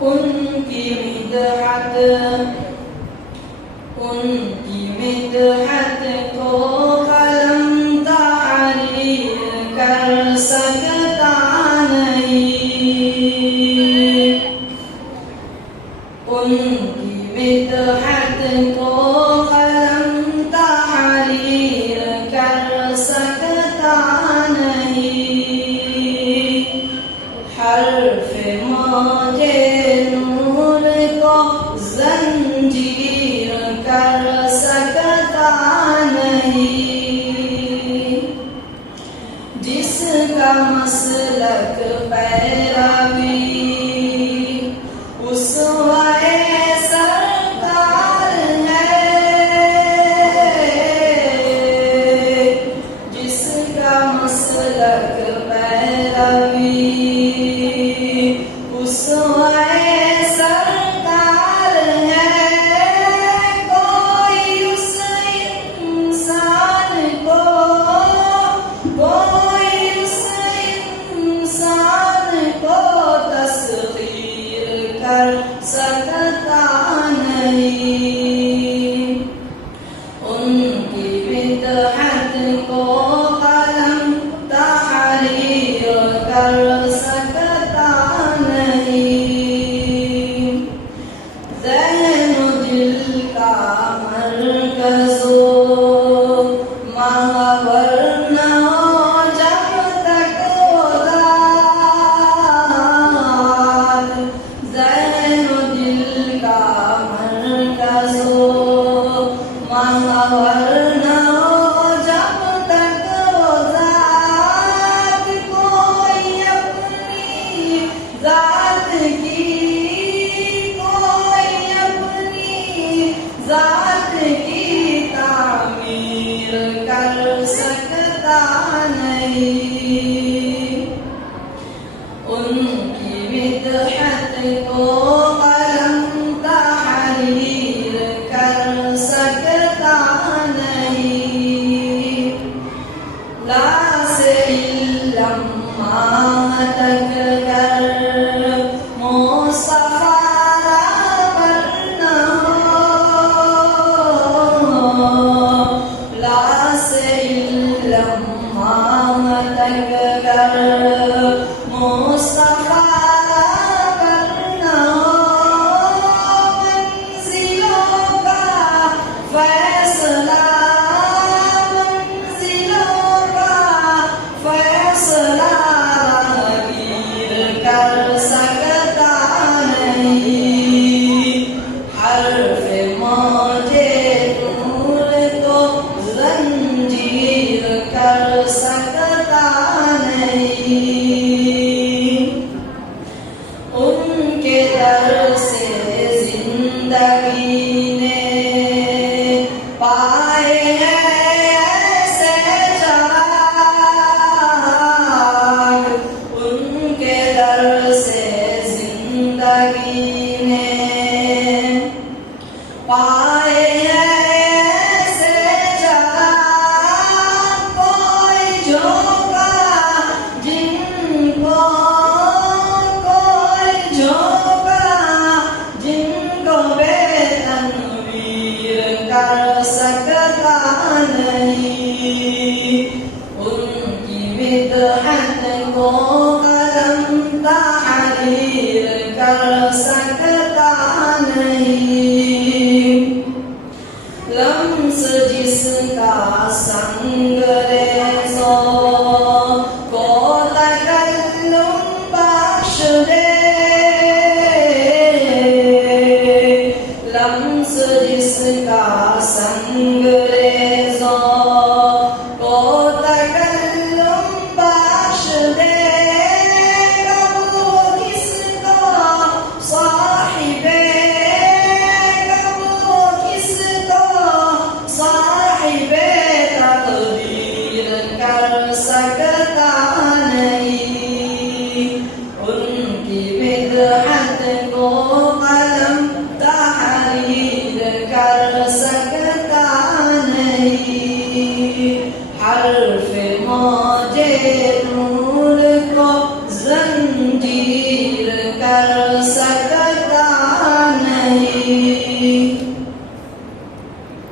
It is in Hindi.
उनकी मिदहत को कलम तारीर कर सकता नहीं। उनकी मिदहत को कलम तारीर कर सकता नहीं। हर्फ मौजे नूर को जंजीर कर सकता नहीं। जिसका मसलक पैरवी उसवाए सरकार है। जिसका मसलक पैरवी उसवाए सरकार है। कोई उस इंसान को तस्खीर कर सकता नहीं। उनकी बिदअत को कलम तहरीर कर सकता नहीं। ज़हन दिल का मरकज़ो महवर न हो जब तक वो ज़ात। ज़हन दिल का मरकज़ो महवर न हो जब तक वो ज़ात। कोई अपनी ज़ात की ज़ात की तामीर कर सकता नहीं। उनकी बिदअत को कलम तहरीर कर सकता नहीं। ला से लम्मा तक कर मुस्तफा मुस्तफा करना मंजिलों का फैसला। मंजिलों का फैसला राहगीर कर सकता नहीं। हर्फ मौजे नूर को जंजीर कर सकता नहीं। उनके दर से जिंदगी ने पाए हैं ऐसे चराग। उनके दर से जिंदगी ने पाए हैं ऐसे चराग। कोई झोंका जिनको बेतनवीर कर सकता नहीं। उनकी बिदअत को कलम तहरीर कर सकता नहीं। लम्स जिसका संग रेज़ो को तकल्लुम बख्श दे। लम्स जिसका संग रेज़ो को तकल्लुम बख्श दे। कबू किसको साहिबे तकदीर कर सकता नहीं। उनकी बिदअत को